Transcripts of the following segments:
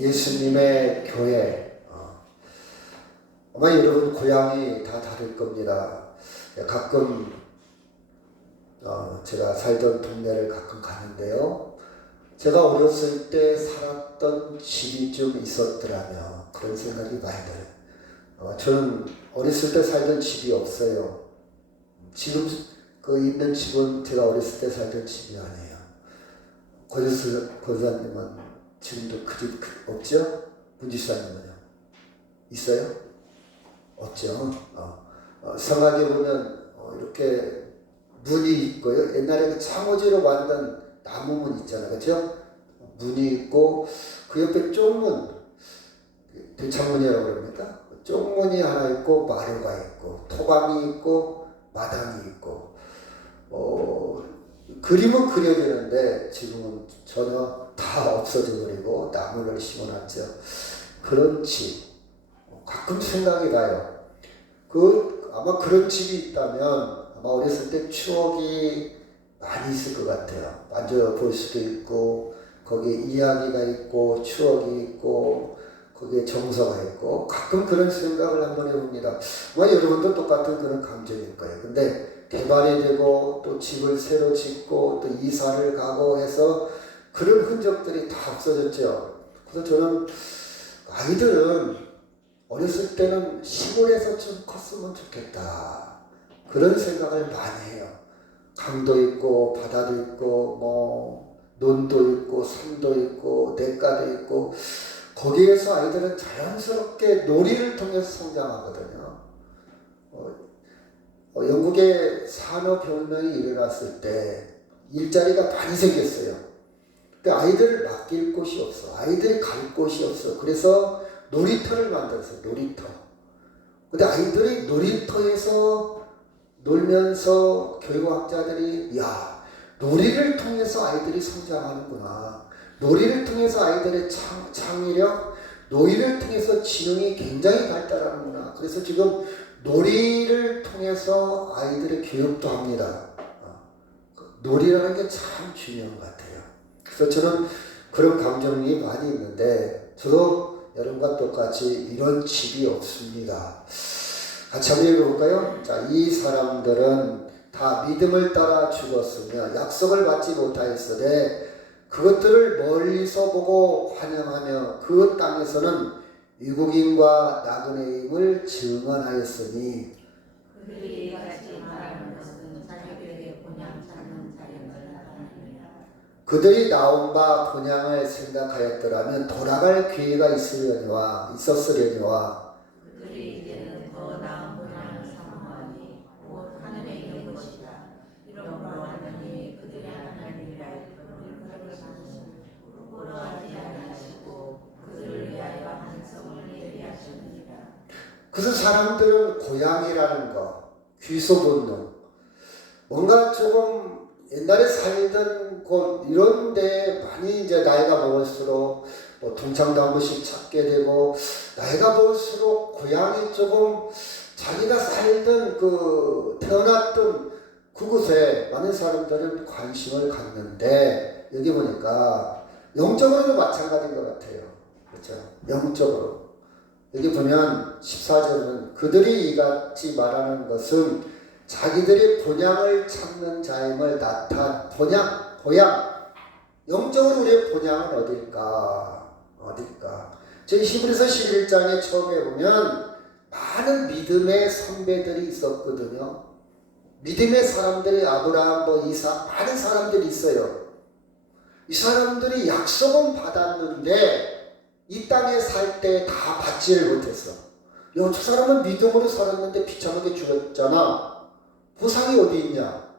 예수님의 교회. 아마 여러분 고향이 다 다를 겁니다. 가끔 제가 살던 동네를 가끔 가는데요. 제가 어렸을 때 살았던 집이 좀 있었더라면 그런 생각이 많이 들어요. 저는 어렸을 때 살던 집이 없어요. 지금 그 있는 집은 제가 어렸을 때 살던 집이 아니에요. 권사님은 지금도 그 집 없죠? 문지사님은요? 있어요? 없죠? 성곽에 보면 이렇게 문이 있고요. 옛날에 그 창호지로 만든 나무문 있잖아요. 그렇죠? 문이 있고 그 옆에 쪽문, 대창문이라고 그럽니까? 쪽문이 하나 있고 마루가 있고 토방이 있고 마당이 있고 그림은 그려지는데 지금은 전혀 다 없어져 버리고 나무를 심어놨죠. 그런 집 가끔 생각이 나요. 아마 그런 집이 있다면 아마 어렸을 때 추억이 많이 있을 것 같아요. 만져볼 수도 있고 거기에 이야기가 있고 추억이 있고 거기에 정서가 있고 가끔 그런 생각을 한번 해봅니다. 여러분도 똑같은 그런 감정일 거예요. 근데 개발이 되고 또 집을 새로 짓고 또 이사를 가고 해서 그런 흔적들이 다 없어졌죠. 그래서 저는 아이들은 어렸을 때는 시골에서 좀 컸으면 좋겠다. 그런 생각을 많이 해요. 강도 있고 바다도 있고 논도 있고 산도 있고 냇가도 있고 거기에서 아이들은 자연스럽게 놀이를 통해서 성장하거든요. 영국에 산업혁명이 일어났을 때 일자리가 많이 생겼어요. 근데 아이들을 맡길 곳이 없어. 아이들이 갈 곳이 없어. 그래서 놀이터를 만들었어요. 놀이터. 근데 아이들이 놀이터에서 놀면서 교육학자들이 놀이를 통해서 아이들이 성장하는구나. 놀이를 통해서 아이들의 창의력, 놀이를 통해서 지능이 굉장히 발달하는구나. 그래서 지금 놀이를 통해서 아이들의 교육도 합니다. 놀이라는 게 참 중요한 것 같아요. 그래서 저는 그런 감정이 많이 있는데 저도 여러분과 똑같이 이런 집이 없습니다. 같이 한번 읽어볼까요? 자, 이 사람들은 다 믿음을 따라 죽었으며 약속을 받지 못하였으되 그것들을 멀리서 보고 환영하며 그 땅에서는 유국인과 나그네임을 증언하였으니 그들이 같이 말하는 것은 자기들에게 본향 찾는 자연을 나타냅니다. 그들이 나온 바 본향을 생각하였더라면 돌아갈 기회가 있었으려니와 그들이 이제는 더 나은 본향을 사모하니 곧 하늘에 있는 것이다. 이러므로 하나님이 그들의 하나님이라 그들을 찾으시니 부끄러워하지 아니하시고 그들을 위하여 반성을 예비하십니다. 그래서 사람들은 고향이라는 거, 귀소 본능, 뭔가 조금 옛날에 살던 곳 이런 데 많이 이제 나이가 먹을수록 동창도 한 번씩 찾게 되고 나이가 먹을수록 고향이 조금 자기가 살던 태어났던 그곳에 많은 사람들은 관심을 갖는데 여기 보니까 영적으로도 마찬가지인 것 같아요. 그렇죠? 영적으로. 여기 보면 14절은 그들이 이같이 말하는 것은 자기들이 본향을 찾는 자임을 고향. 영적으로 우리의 본향은 어딜까? 저희 히브리서 11장에 처음에 보면 많은 믿음의 선배들이 있었거든요. 믿음의 사람들이 아브라함, 이삭, 많은 사람들이 있어요. 이 사람들이 약속은 받았는데 이 땅에 살 때 다 받지를 못했어. 저 사람은 믿음으로 살았는데 비참하게 죽었잖아. 보상이 어디 있냐?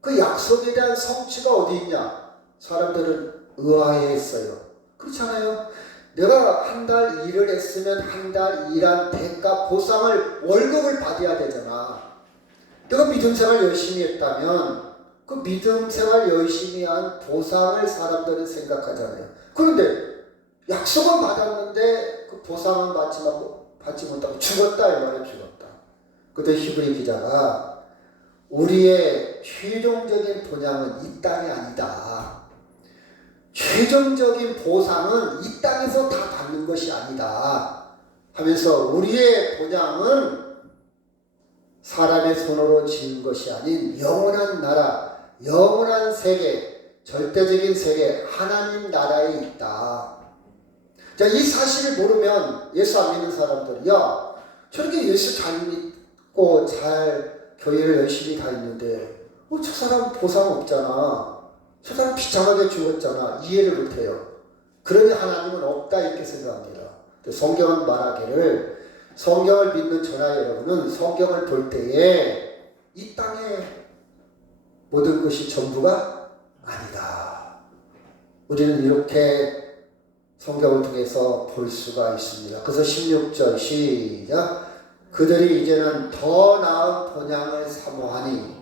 그 약속에 대한 성취가 어디 있냐? 사람들은 의아해했어요. 그렇잖아요. 내가 한 달 일을 했으면 한 달 일한 대가 보상을 월급을 받아야 되잖아. 내가 믿음 생활 열심히 했다면 그 믿음 생활 열심히 한 보상을 사람들은 생각하잖아요. 그런데 약속은 받았는데 그 보상은 받지 못하고 죽었다 이 말에 죽었다. 그때 히브리 기자가 우리의 최종적인 본향은 이 땅이 아니다. 최종적인 보상은 이 땅에서 다 받는 것이 아니다 하면서 우리의 본향은 사람의 손으로 지은 것이 아닌 영원한 나라, 영원한 세계, 절대적인 세계, 하나님 나라에 있다. 자, 이 사실을 모르면 예수 안 믿는 사람들이 야, 저렇게 예수 잘 믿고 잘 교회를 열심히 다니는데 저 사람 보상 없잖아. 저 사람 비참하게 죽었잖아. 이해를 못해요. 그러니 하나님은 없다 이렇게 생각합니다. 성경은 말하기를 성경을 믿는 저나 여러분은 성경을 볼 때에 이 땅의 모든 것이 전부가 아니다. 우리는 이렇게 성경을 통해서 볼 수가 있습니다. 그래서 16절 시작. 그들이 이제는 더 나은 본향을 사모하니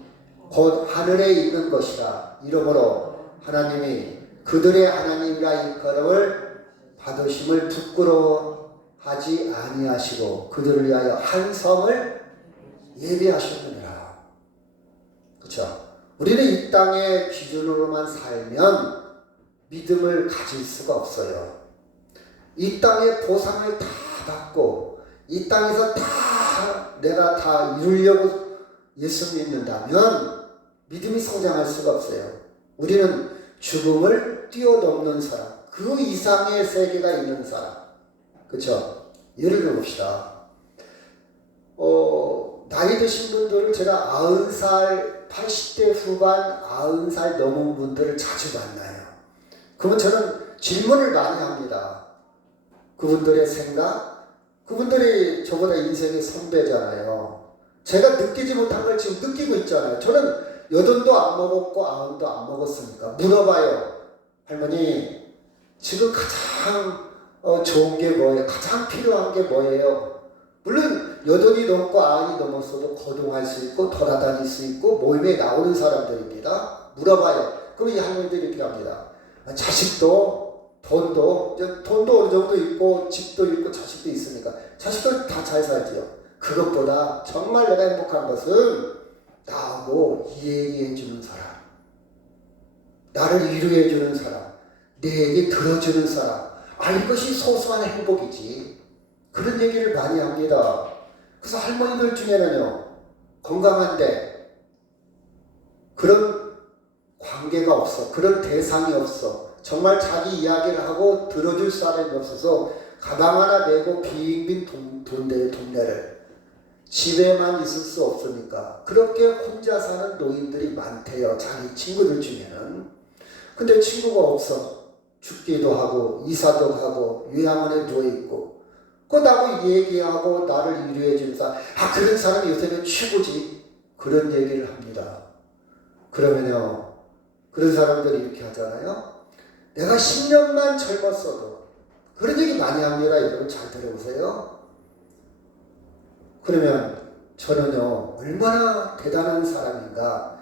곧 하늘에 있는 것이라. 이러므로 하나님이 그들의 하나님이라 일컬음을 받으심을 부끄러워하지 아니하시고 그들을 위하여 한 성을 예비하셨느니라. 그렇죠? 우리는 이 땅의 기준으로만 살면 믿음을 가질 수가 없어요. 이 땅의 보상을 다 받고 이 땅에서 다 내가 다 이루려고 예수 믿는다면 믿음이 성장할 수가 없어요. 우리는 죽음을 뛰어넘는 사람, 그 이상의 세계가 있는 사람. 그렇죠? 예를 들어봅시다. 나이 드신 분들을 제가 90살, 80대 후반, 90살 넘은 분들을 자주 만나요. 그러면 저는 질문을 많이 합니다. 그분들의 생각, 그분들이 저보다 인생의 선배잖아요. 제가 느끼지 못한 걸 지금 느끼고 있잖아요. 저는 80도 안 먹었고 90도 안 먹었으니까 물어봐요. 할머니, 지금 가장 좋은 게 뭐예요? 가장 필요한 게 뭐예요? 물론 80이 넘고 90이 넘었어도 거동할 수 있고 돌아다닐 수 있고 모임에 나오는 사람들입니다. 물어봐요. 그럼 이 할머니들이 이렇게 합니다. 자식도 돈도 어느 정도 있고 집도 있고 자식도 있으니까 자식들 다 잘 살지요. 그것보다 정말 내가 행복한 것은 나하고 이야기해 주는 사람, 나를 위로해 주는 사람, 내 얘기 들어주는 사람. 이것이 소소한 행복이지. 그런 얘기를 많이 합니다. 그래서 할머니들 중에는요, 건강한데 그런 관계가 없어, 그런 대상이 없어, 정말 자기 이야기를 하고 들어줄 사람이 없어서 가방 하나 내고 빈빈 동네를 집에만 있을 수 없으니까 그렇게 혼자 사는 노인들이 많대요. 자기 친구들 중에는. 근데 친구가 없어. 죽기도 하고 이사도 하고 요양원에 누워있고 나하고 얘기하고 나를 위로해 주는 사람, 그런 사람이 요새는 최고지. 그런 얘기를 합니다. 그러면요, 그런 사람들이 이렇게 하잖아요. 내가 10년만 젊었어도, 그런 얘기 많이 합니다. 여러분 잘 들어보세요. 그러면 저는요, 얼마나 대단한 사람인가.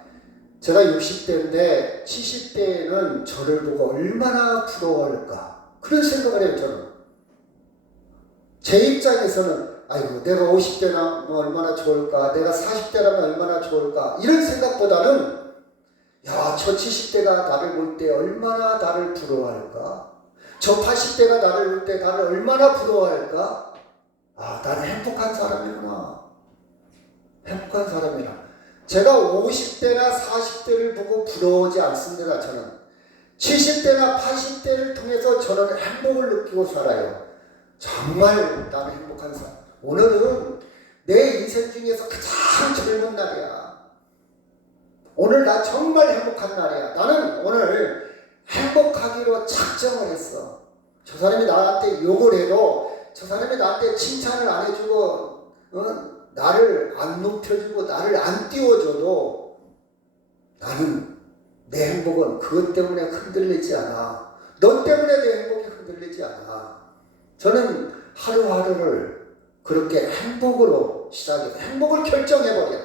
제가 60대인데 70대에는 저를 보고 얼마나 부러워할까. 그런 생각을 해요. 저는 제 입장에서는 아이고 내가 50대라면 얼마나 좋을까, 내가 40대라면 얼마나 좋을까, 이런 생각보다는 야, 저 70대가 나를 볼 때 얼마나 나를 부러워할까, 저 80대가 나를 볼 때 나를 얼마나 부러워할까. 나는 행복한 사람이구나. 행복한 사람이라. 제가 50대나 40대를 보고 부러워하지 않습니다. 저는 70대나 80대를 통해서 저는 행복을 느끼고 살아요. 정말 나는 행복한 사람. 오늘은 내 인생 중에서 가장 젊은 날이야. 오늘 나 정말 행복한 날이야. 나는 오늘 행복하기로 작정을 했어. 저 사람이 나한테 욕을 해도, 저 사람이 나한테 칭찬을 안 해주고 나를 안 높여주고 나를 안 띄워줘도 나는 내 행복은 그것 때문에 흔들리지 않아. 너 때문에 내 행복이 흔들리지 않아. 저는 하루하루를 그렇게 행복으로 시작해서 행복을 결정해버려.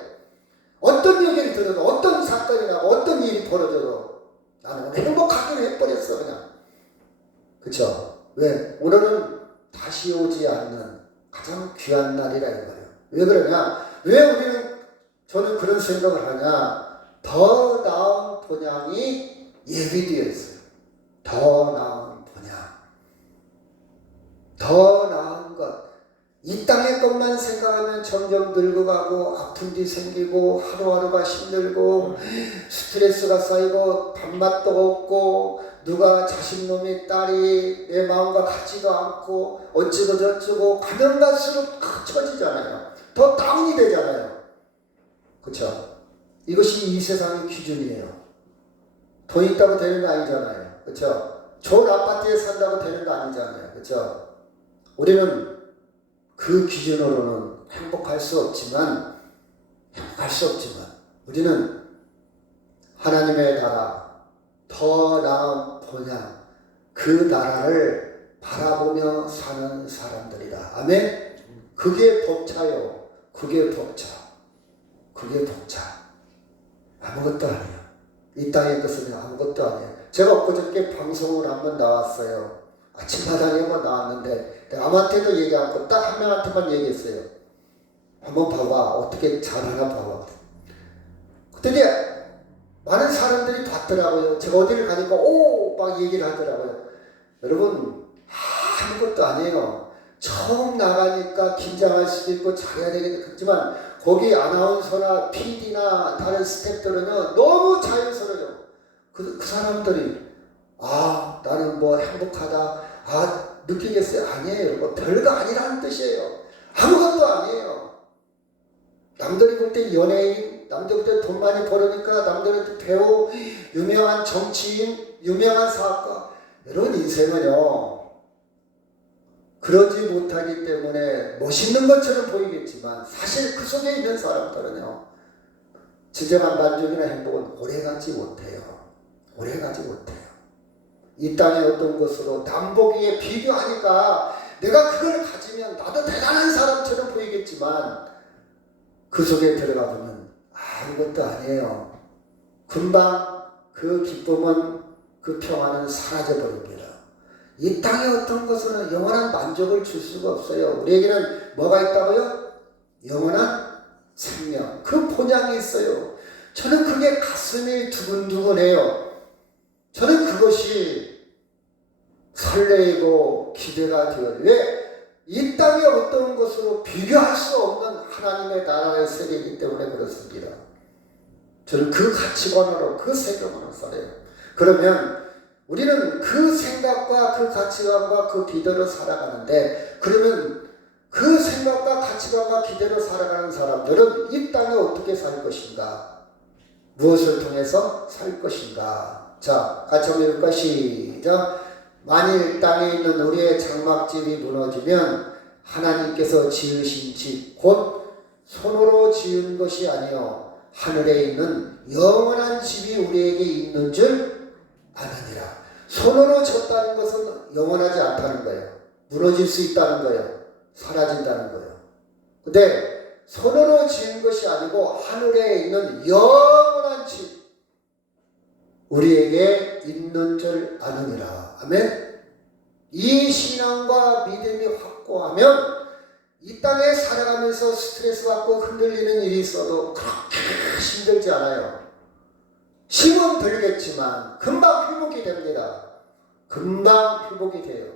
어떤 얘기를 들어도, 어떤 사건이 나고 어떤 일이 벌어져도 나는 행복하기로 해버렸어. 그냥. 그쵸? 왜? 오늘은 다시 오지 않는 가장 귀한 날이라 이거예요. 왜 그러냐? 왜 저는 그런 생각을 하냐? 더 나은 본향이 예비되어 있어요. 더 나은 분야, 더 나은 것. 이 땅의 것만 생각하면 점점 늙어가고 아픈 데 생기고 하루하루가 힘들고 스트레스가 쌓이고 밥맛도 없고 누가 자식놈이 딸이 내 마음과 같지도 않고 어찌고 저찌고 가면 갈수록 처지잖아요. 더 다운이 되잖아요. 그렇죠? 이것이 이 세상의 기준이에요. 돈 있다고 되는 거 아니잖아요. 그렇죠? 좋은 아파트에 산다고 되는 거 아니잖아요. 그렇죠? 우리는 그 기준으로는 행복할 수 없지만 우리는 하나님의 나라, 더 나은 본향, 그 나라를 바라보며 사는 사람들이다. 아멘? 그게 벅차요. 그게 벅차. 아무것도 아니에요. 이 땅의 것은 아무것도 아니에요. 제가 엊그저께 방송을 한번 나왔어요. 아침마당에 한번 나왔는데 남한테도 얘기 않고 딱 한 명한테만 얘기했어요. 한번 봐봐. 어떻게 잘하나 봐봐. 그랬더니 많은 사람들이 봤더라고요. 제가 어디를 가니까 오! 막 얘기를 하더라고요. 여러분 아무것도 아니에요. 처음 나가니까 긴장할 수도 있고 잘해야 되겠지만 거기 아나운서나 PD나 다른 스태프들은요 너무 자연스러워요. 그 사람들이 나는 뭐 행복하다 느끼겠어요? 아니에요. 뭐 별거 아니라는 뜻이에요. 아무것도 아니에요. 남들이 볼 때 연예인, 남들이 볼 때 돈 많이 벌으니까 남들이 볼 때 배우, 유명한 정치인, 유명한 사업가. 여러분 인생은요 그러지 못하기 때문에 멋있는 것처럼 보이겠지만 사실 그 속에 있는 사람들은요 진정한 만족이나 행복은 오래가지 못해요. 이 땅의 어떤 것으로 남보기에 비교하니까 내가 그걸 가지면 나도 대단한 사람처럼 보이겠지만 그 속에 들어가 보면 아무것도 아니에요. 금방 그 기쁨은 그 평화는 사라져 버립니다. 이 땅의 어떤 것은 영원한 만족을 줄 수가 없어요. 우리에게는 뭐가 있다고요? 영원한 생명. 그 본향이 있어요. 저는 그게 가슴이 두근두근해요. 저는 그것이 설레이고 기대가 되어요. 왜? 이 땅의 어떤 것으로 비교할 수 없는 하나님의 나라의 세계이기 때문에 그렇습니다. 저는 그 가치관으로 그 세계관으로 살아요. 그러면 우리는 그 생각과 그 가치관과 그 기대로 살아가는데 그러면 그 생각과 가치관과 기대로 살아가는 사람들은 이 땅에 어떻게 살 것인가? 무엇을 통해서 살 것인가? 자, 같이 한번 읽을까? 시작. 만일 땅에 있는 우리의 장막집이 무너지면 하나님께서 지으신 집 곧 손으로 지은 것이 아니요 하늘에 있는 영원한 집이 우리에게 있는 줄 아느니라. 손으로 졌다는 것은 영원하지 않다는 거예요. 무너질 수 있다는 거예요. 사라진다는 거예요. 근데 손으로 지은 것이 아니고 하늘에 있는 영원한 집 우리에게 있는 줄 아느니라. 아멘. 이 신앙과 믿음이 확고하면 이 땅에 살아가면서 스트레스 받고 흔들리는 일이 있어도 그렇게 힘들지 않아요. 힘은 들겠지만 금방 회복이 됩니다. 금방 회복이 돼요.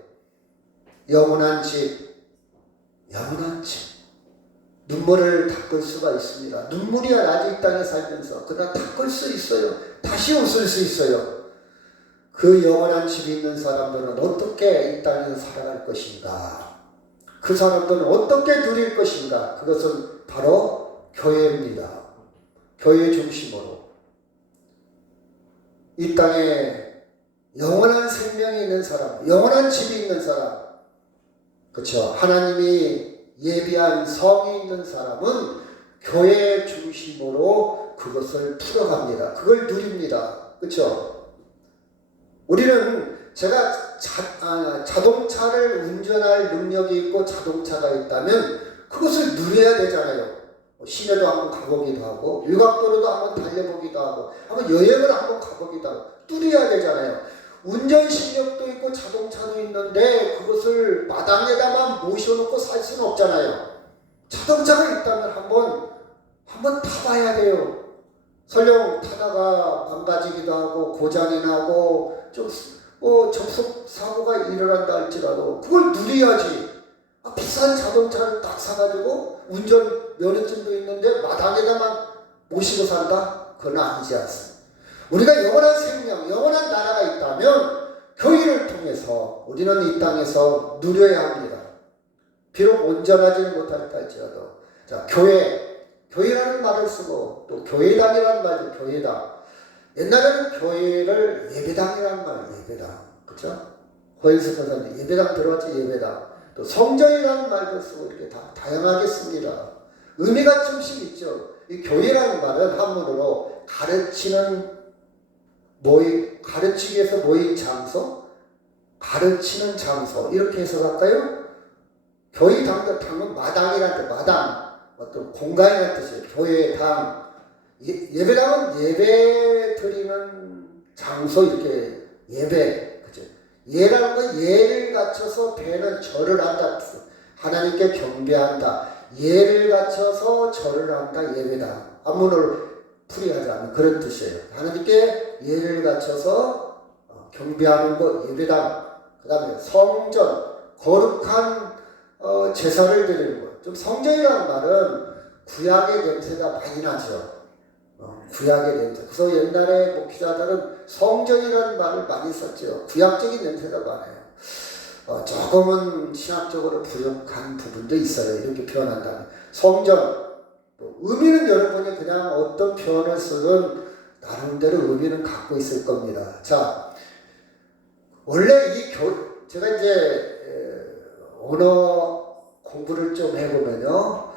영원한 집, 눈물을 닦을 수가 있습니다. 눈물이야 나도 이 땅에 살면서 그러나 닦을 수 있어요. 다시 웃을 수 있어요. 그 영원한 집이 있는 사람들은 어떻게 이 땅에서 살아갈 것인가? 그 사람들은 어떻게 누릴 것인가? 그것은 바로 교회입니다. 교회 중심으로 이 땅에 영원한 생명이 있는 사람, 영원한 집이 있는 사람, 그렇죠? 하나님이 예비한 성이 있는 사람은 교회 중심으로 그것을 풀어갑니다. 그걸 누립니다. 그렇죠? 우리는 제가 자동차를 운전할 능력이 있고 자동차가 있다면 그것을 누려야 되잖아요. 시내도 한번 가보기도 하고 유곽도로도 한번 달려보기도 하고 한번 여행을 한번 가보기도 하고 누려야 되잖아요. 운전 실력도 있고 자동차도 있는데 그것을 마당에다만 모셔놓고 살 수는 없잖아요. 자동차가 있다면 한번 타봐야 돼요. 설령 타다가 망가지기도 하고 고장이 나고 좀 접속 사고가 일어난다 할지라도 그걸 누려야지. 비싼 자동차를 딱 사가지고 운전 면허증도 있는데 마당에다만 모시고 산다? 그건 아니지 않습니까? 우리가 영원한 생명, 영원한 나라가 있다면 교회를 통해서 우리는 이 땅에서 누려야 합니다. 비록 온전하지는 못할까 할지라도. 자, 교회라는 말을 쓰고 또 교회당이라는 말도 교회당. 옛날에는 교회를 예배당이라는 말, 예배당. 그렇죠? 호연수 선생님 예배당 들어왔지, 예배당. 또 성전이라는 말도 쓰고 이렇게 다 다양하게 씁니다. 의미가 좀씩 있죠. 이 교회라는 말은 한문으로 가르치기 위해서 모인 장소, 가르치는 장소 이렇게 해석할까요? 교회 당은 마당이라는 뜻, 마당 어떤 공간이라는 뜻이에요. 교회 당. 예배당은 예배 드리는 장소 이렇게 예배. 그죠? 예라는 건 예를 갖춰서 배는 절을 한다. 하나님께 경배한다. 예를 갖춰서 절을 한다. 예배당. 한문을 풀이하자면 그런 뜻이에요. 하나님께 예를 갖춰서 경배하는 것 예배당. 그 다음에 성전, 거룩한 제사를 드리는 것. 좀 성전이라는 말은 구약의 냄새가 많이 나죠. 구약의 냄새. 그래서 옛날에 목회자들은 성전이라는 말을 많이 썼죠. 구약적인 냄새가 많아요. 조금은 신학적으로 부족한 부분도 있어요. 이렇게 표현한다면. 성전. 의미는 여러분이 그냥 어떤 표현을 쓰든 나름대로 의미는 갖고 있을 겁니다. 자, 원래 제가 이제 언어 공부를 좀 해보면요.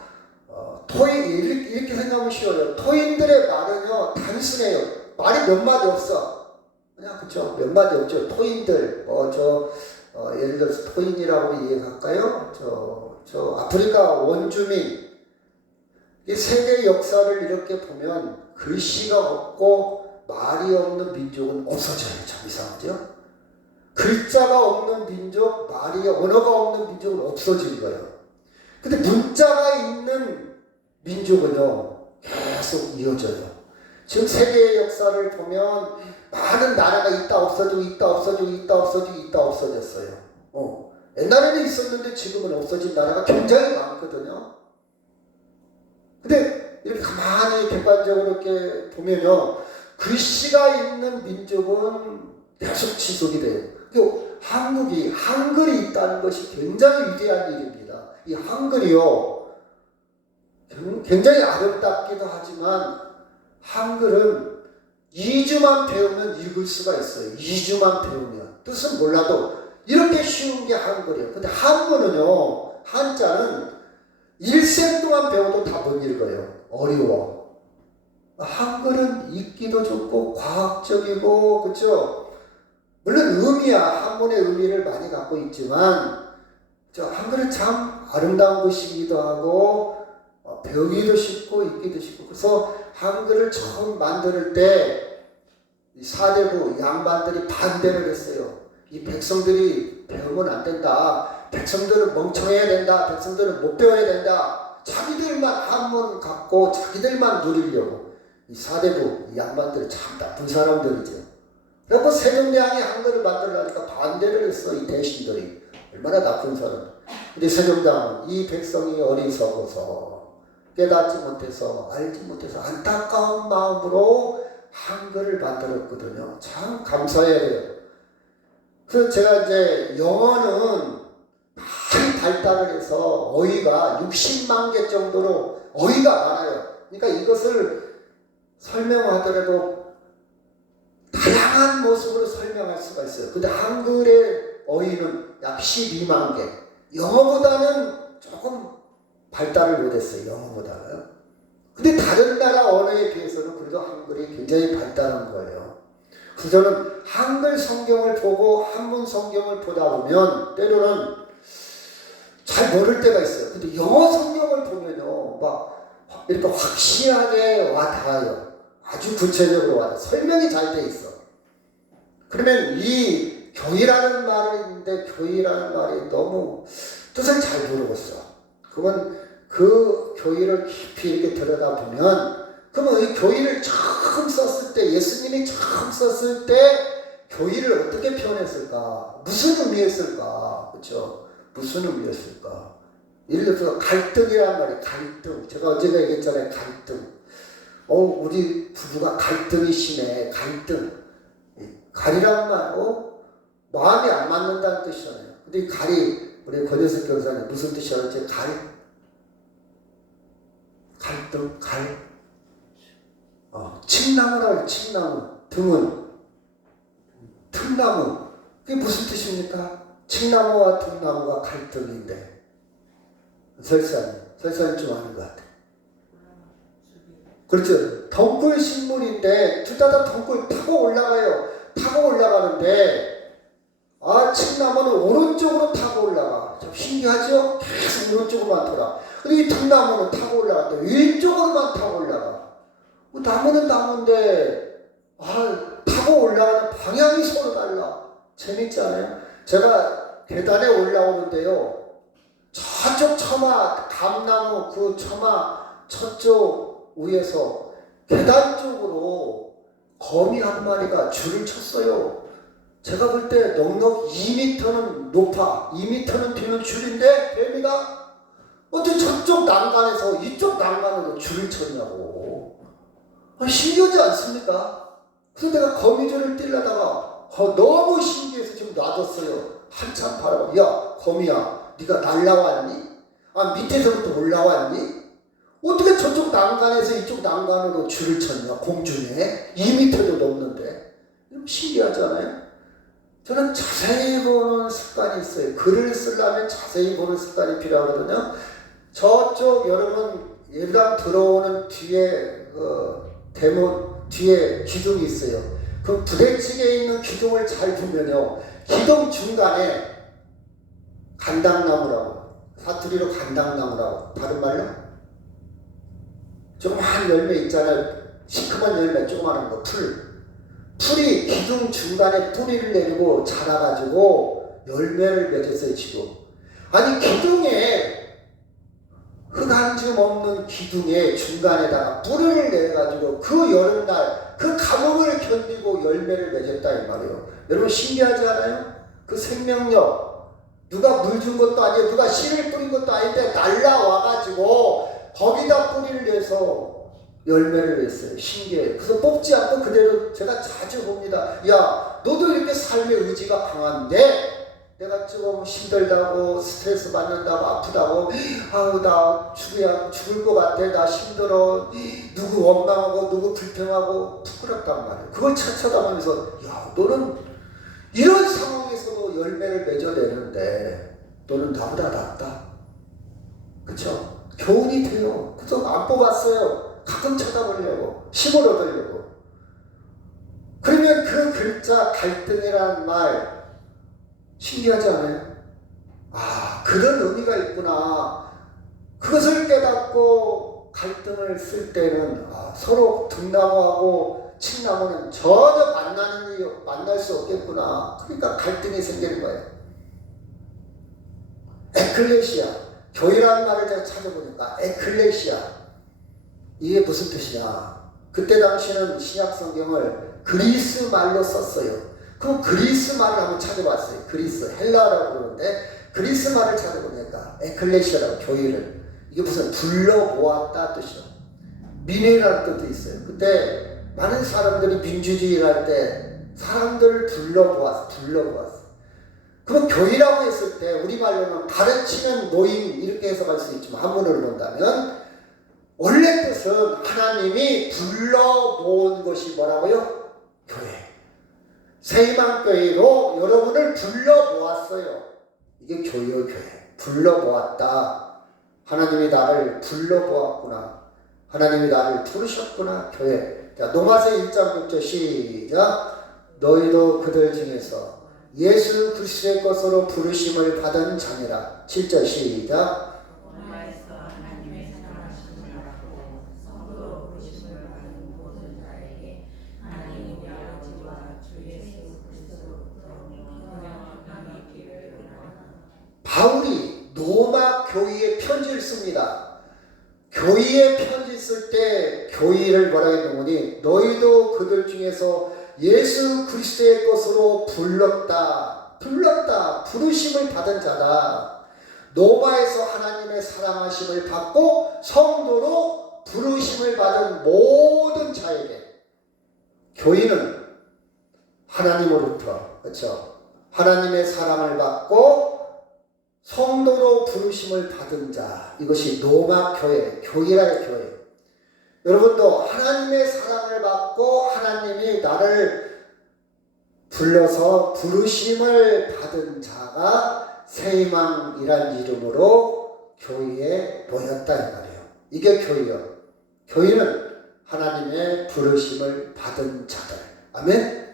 이렇게 생각하면 쉬워요. 토인들의 말은요, 단순해요. 말이 몇 마디 없어. 그냥, 그쵸? 몇 마디 없죠. 토인들, 예를 들어서 토인이라고 이해할까요? 아프리카 원주민. 이 세계 역사를 이렇게 보면 글씨가 없고 말이 없는 민족은 없어져요. 참 이상하죠? 글자가 없는 민족, 언어가 없는 민족은 없어진 거예요. 근데 문자가 있는 민족은요, 계속 이어져요. 지금 세계의 역사를 보면 많은 나라가 있다 없어졌어요. 옛날에는 있었는데 지금은 없어진 나라가 굉장히 많거든요. 근데 이렇게 가만히 객관적으로 이렇게 보면요, 글씨가 있는 민족은 계속 지속이 돼요. 한글이 있다는 것이 굉장히 위대한 일입니다. 이 한글이요, 굉장히 아름답기도 하지만 한글은 2주만 배우면 읽을 수가 있어요. 2주만 배우면. 뜻은 몰라도 이렇게 쉬운 게 한글이에요. 근데 한문은요, 한자는 일생 동안 배워도 다 못 읽어요. 어려워. 한글은 읽기도 좋고 과학적이고, 그렇죠? 물론 한문의 의미를 많이 갖고 있지만 한글은 참 아름다운 것이기도 하고 배우기도 쉽고 읽기도 쉽고. 그래서 한글을 처음 만들 때 사대부 양반들이 반대를 했어요. 이 백성들이 배우면 안 된다. 백성들은 멍청해야 된다. 백성들은 못 배워야 된다. 자기들만 한문 갖고 자기들만 누리려고. 이 사대부 양반들은 참 나쁜 사람들이죠. 그리고 세종대왕이 한글을 만들려니까 반대를 했어. 이 대신들이 얼마나 나쁜 사람. 근데 세종대왕은 이 백성이 어리석어서 깨닫지 못해서 알지 못해서 안타까운 마음으로 한글을 만들었거든요. 참 감사해야 돼요. 그래서 제가 이제 영어는 많이 발달을 해서 어휘가 60만 개 정도로 어휘가 많아요. 그러니까 이것을 설명하더라도 다양한 모습으로 설명할 수가 있어요. 근데 한글의 어휘는 약 12만 개. 영어보다는 조금 발달을 못했어요. 영어보다는. 근데 다른 나라 언어에 비해서는 그래도 한글이 굉장히 발달한 거예요. 그래서 저는 한글 성경을 보고 한문 성경을 보다 보면 때로는 잘 모를 때가 있어요. 근데 영어 성경을 보면요, 막 이렇게 확실하게 와닿아요. 아주 구체적으로 와닿아요. 설명이 잘 돼 있어. 그러면 이 교회라는 말이 있는데 교회라는 말이 너무 뜻을 잘 모르겠어. 그러면 그 교회를 깊이 이렇게 들여다보면, 그러면 이 교회를 처음 썼을 때, 예수님이 처음 썼을 때 교회를 어떻게 표현했을까? 무슨 의미였을까? 그렇죠? 무슨 의미였을까? 예를 들어서 갈등이란 말이 갈등. 제가 언젠가 얘기했잖아요. 갈등. 우리 부부가 갈등이 심해. 갈등. 갈이란 말, 마음이 안 맞는다는 뜻이잖아요. 근데 이 갈이 우리 권혜석 교사님 무슨 뜻이었지? 갈등, 칡나무라고 칡나무. 등은 등나무. 그게 무슨 뜻입니까? 칡나무와 등나무가 갈등인데. 설사님 좀 아는 것 같아요. 그렇죠. 덩굴 식물인데 둘 다 덩굴 타고 올라가요. 타고 올라가는데 칡나무는 오른쪽으로 타고 올라가. 참 신기하죠? 계속 오른쪽으로만 돌아. 근데 이 등나무는 타고 올라갈 때 왼쪽으로만 타고 올라가. 나무는 나무인데 타고 올라가는 방향이 서로 달라. 재밌지 않아요? 제가 계단에 올라오는데요. 저쪽 처마 감나무 그 처마 저쪽 위에서 계단 쪽으로 거미 한 마리가 줄을 쳤어요. 제가 볼 때 넉넉 2m는 높아. 2m는 되는 줄인데 개미가 어떻게 저쪽 난간에서 이쪽 난간으로 줄을 쳤냐고. 신기하지 않습니까? 그래서 내가 거미줄을 뛸려다가 너무 신기해서 지금 놔뒀어요. 한참 바라봐. 야 거미야 네가 날라왔니? 밑에서부터 올라왔니? 어떻게 저쪽 난간에서 이쪽 난간으로 줄을 쳤냐? 공중에 2m도 넘는데. 신기하지 않아요? 저는 자세히 보는 습관이 있어요. 글을 쓰려면 자세히 보는 습관이 필요하거든요. 저쪽 여러분 예배당 들어오는 뒤에 대문 뒤에 기둥이 있어요. 그 부대찌개에 있는 기둥을 잘 보면요. 기둥 중간에 간당나무라고, 사투리로 간당나무라고, 다른 말로 조그만 열매 있잖아요. 시큼한 열매 조그마한 거, 풀이 기둥 중간에 뿌리를 내리고 자라가지고 열매를 맺었어요. 지금 기둥에 흙 한 줌 없는 기둥의 중간에다가 뿌리를 내가지고 그 여름날 그 가뭄을 견디고 열매를 맺었다 이 말이에요. 여러분 신기하지 않아요? 그 생명력 누가 물 준 것도 아니에요. 누가 씨를 뿌린 것도 아닌데 날라와가지고 거기다 뿌리를 내서 열매를 냈어요. 신기해요. 그래서 뽑지 않고 그대로 제가 자주 봅니다. 야 너도 이렇게 삶의 의지가 강한데 내가 조금 힘들다고 스트레스 받는다고 아프다고 나 죽을 것 같아. 나 힘들어. 누구 원망하고 누구 불평하고 부끄럽단 말이에요. 그걸 쳐다보면서 야 너는 이런 상황에서도 열매를 맺어내는데 너는 나보다 낫다. 그쵸? 교훈이 돼요. 그래서 안 뽑았어요. 가끔 쳐다보려고 힘을 얻으려고. 그러면 그 글자 갈등이라는 말 신기하지 않아요? 그런 의미가 있구나. 그것을 깨닫고 갈등을 쓸 때는 서로 등나무하고 칡나무는 전혀 만날 수 없겠구나. 그러니까 갈등이 생기는 거예요. 에클레시아, 교회라는 말을 제가 찾아보니까 에클레시아, 이게 무슨 뜻이냐? 그때 당시에는 신약 성경을 그리스 말로 썼어요. 그럼 그리스 말을 한번 찾아봤어요. 그리스, 헬라라고 그러는데 그리스 말을 찾아보니까 에클레시아라고, 교회를. 이게 무슨 불러 모았다 뜻이요. 민회라는 뜻도 있어요. 그때 많은 사람들이 민주주의를 할 때 사람들을 불러 모았어. 그럼 교회라고 했을 때 우리말로는 가르치는 모임 이렇게 해석할 수 있지만 한문으로 본다면 원래 뜻은 하나님이 불러 모은 것이 뭐라고요? 교회. 새희망교회로 여러분을 불러 모았어요. 이게 교회요, 교회. 불러 모았다. 하나님이 나를 불러 모았구나. 하나님이 나를 부르셨구나. 교회. 자, 로마서 1장 6절 시작. 너희도 그들 중에서 예수 그리스도의 것으로 부르심을 받은 자니라. 7절 시작. 바울이 로마 교회에 편지를 씁니다. 교회에 편지 쓸 때 교회를 뭐라 했는지 너희도 그들 중에서 예수 그리스도의 것으로 불렀다. 부르심을 받은 자다. 노바에서 하나님의 사랑하심을 받고 성도로 부르심을 받은 모든 자에게 교인은 하나님으로부터 그렇죠? 하나님의 사랑을 받고 성도로 부르심을 받은 자, 이것이 노마 교회, 교회라의 교회. 여러분도 하나님의 사랑을 받고 하나님이 나를 불러서 부르심을 받은 자가 새희망이란 이름으로 교회에 모였다 이 말이에요. 이게 교회요. 교회는 하나님의 부르심을 받은 자들. 아멘.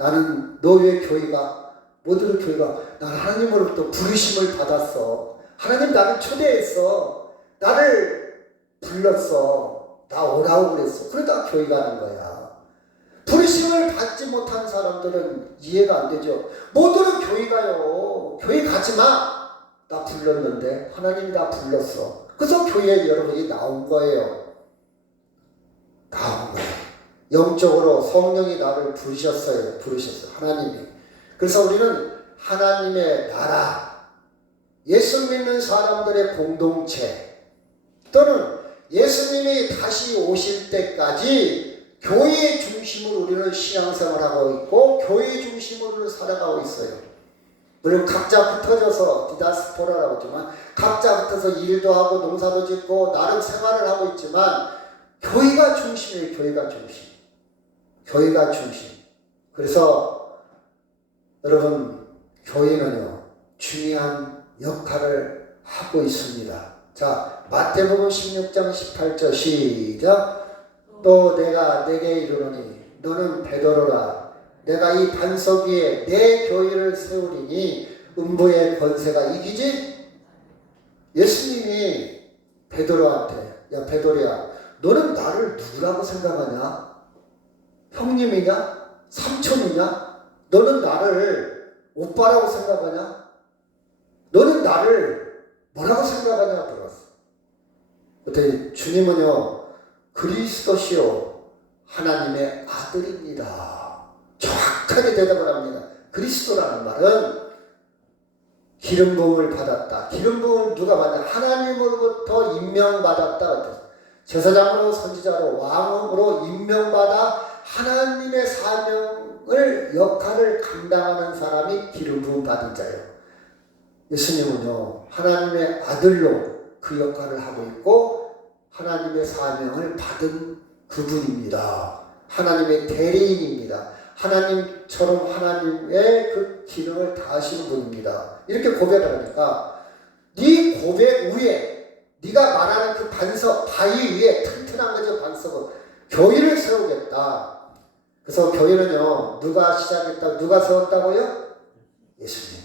나는 너 왜 교회가 모두 교회가 나는 하나님으로부터 부르심을 받았어. 하나님 나를 초대했어. 나를 불렀어. 나 오라고 그랬어. 그러다 교회 가는 거야. 부르심을 받지 못한 사람들은 이해가 안 되죠. 모두는 교회 가요. 교회 가지 마. 나 불렀는데 하나님이 나 불렀어. 그래서 교회에 여러분이 나온 거예요. 나온 거예요. 영적으로 성령이 나를 부르셨어요. 하나님이. 그래서 우리는 하나님의 나라, 예수 믿는 사람들의 공동체, 또는 예수님이 다시 오실 때까지 교회 중심으로 우리는 신앙생활하고 있고 교회 중심으로 살아가고 있어요. 물론 각자 흩어져서 디다스포라라고 하지만 각자 흩어서 일도 하고 농사도 짓고 나름 생활을 하고 있지만 교회가 중심이에요. 교회가 중심. 그래서 여러분 교회는요 중요한 역할을 하고 있습니다. 자, 마태복음 16장 18절 시작. 또 내가 내게 이르노니 너는 베드로라. 내가 이 반석 위에 내 교회를 세우리니 음부의 권세가 이기지. 예수님이 베드로한테 야 베드로야 너는 나를 누구라고 생각하냐? 형님이냐? 삼촌이냐? 너는 나를 오빠라고 생각하냐? 너는 나를 뭐라고 생각하냐? 들었어. 그때 주님은요 그리스도시요 하나님의 아들입니다. 정확하게 대답을 합니다. 그리스도라는 말은 기름 부음을 받았다. 기름 부음을 누가 받냐? 하나님으로부터 임명받았다. 제사장으로 선지자로 왕으로 임명받아 하나님의 사명을 역할을 감당하는 사람이 기름 부음 받은 자예요. 예수님은요 하나님의 아들로 그 역할을 하고 있고 하나님의 사명을 받은 그분입니다. 하나님의 대리인입니다. 하나님처럼 하나님의 그 기능을 다하시는 분입니다. 이렇게 고백을 하니까 네 고백 위에 네가 말하는 그 반석 바위 위에 튼튼한 거죠. 반석은 교회를 세우겠다. 그래서 교회는요 누가 시작했다고 누가 세웠다고요? 예수님.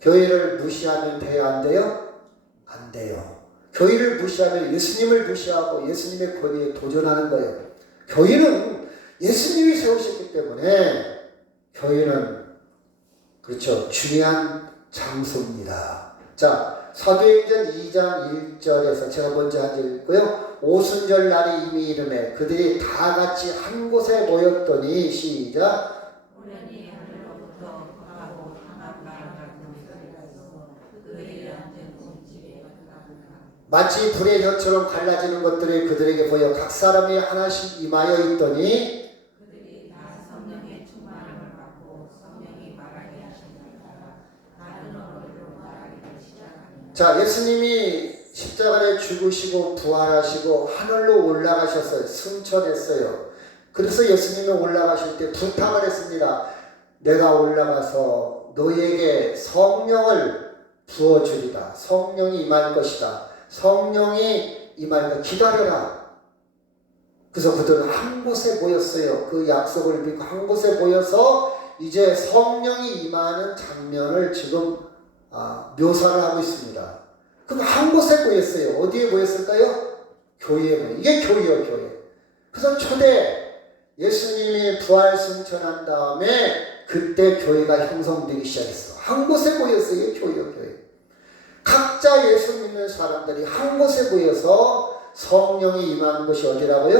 교회를 무시하면 돼요? 안 돼요? 안 돼요. 교회를 무시하면 예수님을 무시하고 예수님의 권위에 도전하는 거예요. 교회는 예수님이 세우셨기 때문에 교회는 그렇죠 중요한 장소입니다. 자, 사도행전 2장 1절에서 제가 먼저 읽고요. 오순절 날이 이미 이르매 그들이 다 같이 한 곳에 모였더니 시작. 우연히 하늘로부터 강하고 강한 바람 같은 소리가 있어 그들이 앉은 집에 가까운가. 마치 불의 혀처럼 갈라지는 것들이 그들에게 보여 각 사람이 하나씩 임하여 있더니 그들이 다 성령의 충만함을 받고 성령이 말하게 하시는 따라 다른 언어로 말하기를 시작합니다. 자, 예수님이 십자가에 죽으시고 부활하시고 하늘로 올라가셨어요. 승천했어요. 그래서 예수님이 올라가실 때 부탁을 했습니다. 내가 올라가서 너희에게 성령을 부어주리다. 성령이 임할 것이다. 성령이 임하니까 기다려라. 그래서 그들은 한 곳에 모였어요. 그 약속을 믿고 한 곳에 모여서 이제 성령이 임하는 장면을 지금 묘사를 하고 있습니다. 그럼 한 곳에 모였어요. 어디에 모였을까요? 교회에 모였어요. 이게 교회예요, 교회. 그래서 초대 예수님이 부활 승천한 다음에 그때 교회가 형성되기 시작했어. 한 곳에 모였어요. 이게 교회예요, 교회. 각자 예수 믿는 사람들이 한 곳에 모여서 성령이 임하는 것이 어디라고요?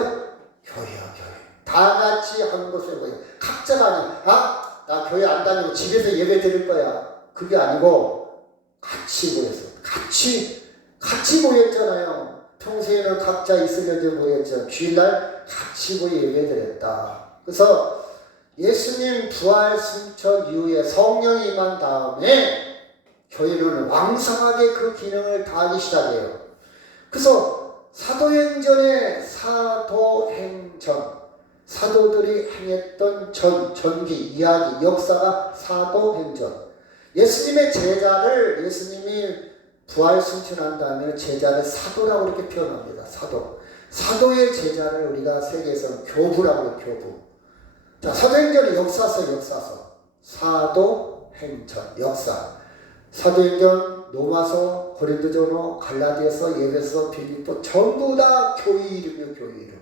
교회야, 교회. 다 같이 하는 것을 보여요. 각자가 아니야. 아, 나 교회 안 다니고 집에서 예배 드릴 거야. 그게 아니고 같이 모였어. 같이 모였잖아요. 평소에는 각자 있으면서 모였죠. 주일날 같이 모여 예배 드렸다. 그래서 예수님 부활 승천 이후에 성령이 임한 다음에 교회는 왕성하게 그 기능을 다하기 시작해요. 그래서 사도행전의 사도들이 행했던 전기, 이야기, 역사가 사도행전. 예수님의 제자를 예수님이 부활 승천한 다음에 제자를 사도라고 이렇게 표현합니다. 사도의 제자를 우리가 세계에서는 교부라고 해요. 교부. 자, 사도행전의 역사서. 사도행전, 역사. 사도행전, 로마서, 고린도전서, 갈라디아서, 에베소, 빌립보 전부 다 교회 이름이에요. 교회 이름.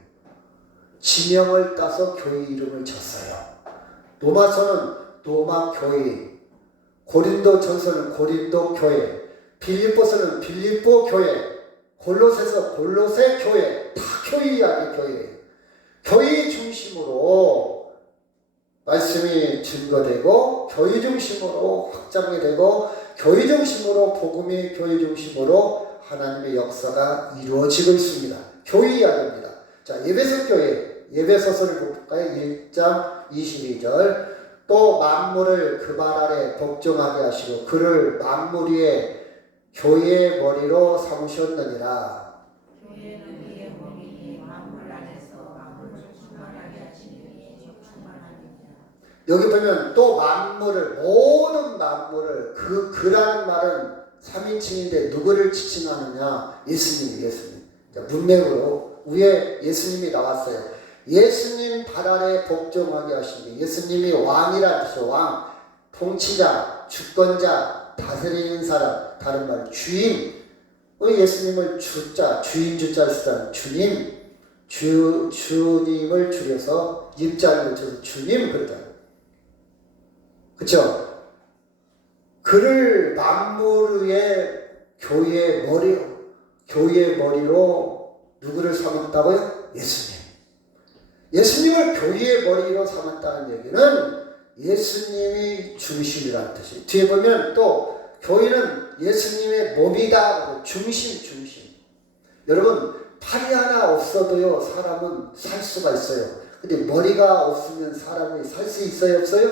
지명을 따서 교회 이름을 졌어요. 로마서는 로마 교회, 고린도전서는 고린도 교회, 빌립보서는 빌립보 교회, 골로새서 골로새 교회. 다 교회 이야기, 교회 중심으로 말씀이 증거되고, 교회 중심으로 확장이 되고, 교회 중심으로 복음이 교회 중심으로 하나님의 역사가 이루어지고 있습니다. 교회 이야기입니다. 자, 에베소 교회, 에베소서를 볼까요? 1장 22절. 또 만물을 그 발 아래 복종하게 하시고 그를 만물 위에 교회의 머리로 삼으셨느니라. 교회는 이의 몸이니 만물 안에서 만물을 충만하게 하시니 충만하니라. 여기 보면 또 만물을, 모든 만물을, 그라는 말은 3인칭인데 누구를 지칭하느냐? 예수님. 문맥으로 위에 예수님이 나왔어요. 예수님 발 아래 복종하게 하시니, 예수님이 왕이라는 뜻이죠. 왕, 통치자, 주권자, 다스리는 사람, 다른 말로 주인. 예수님을 주인 주자를 쓰다는 주님을 줄여서 입자를 붙여서 주님 그러다. 그쵸? 그를 만물 위에 교회의 머리로 누구를 삼았다고요? 예수님을 교회의 머리로 삼았다는 얘기는 예수님이 중심이라는 뜻이에요. 뒤에 보면 또 교회는 예수님의 몸이다. 중심. 여러분, 팔이 하나 없어도요, 사람은 살 수가 있어요. 근데 머리가 없으면 사람이 살 수 있어요, 없어요?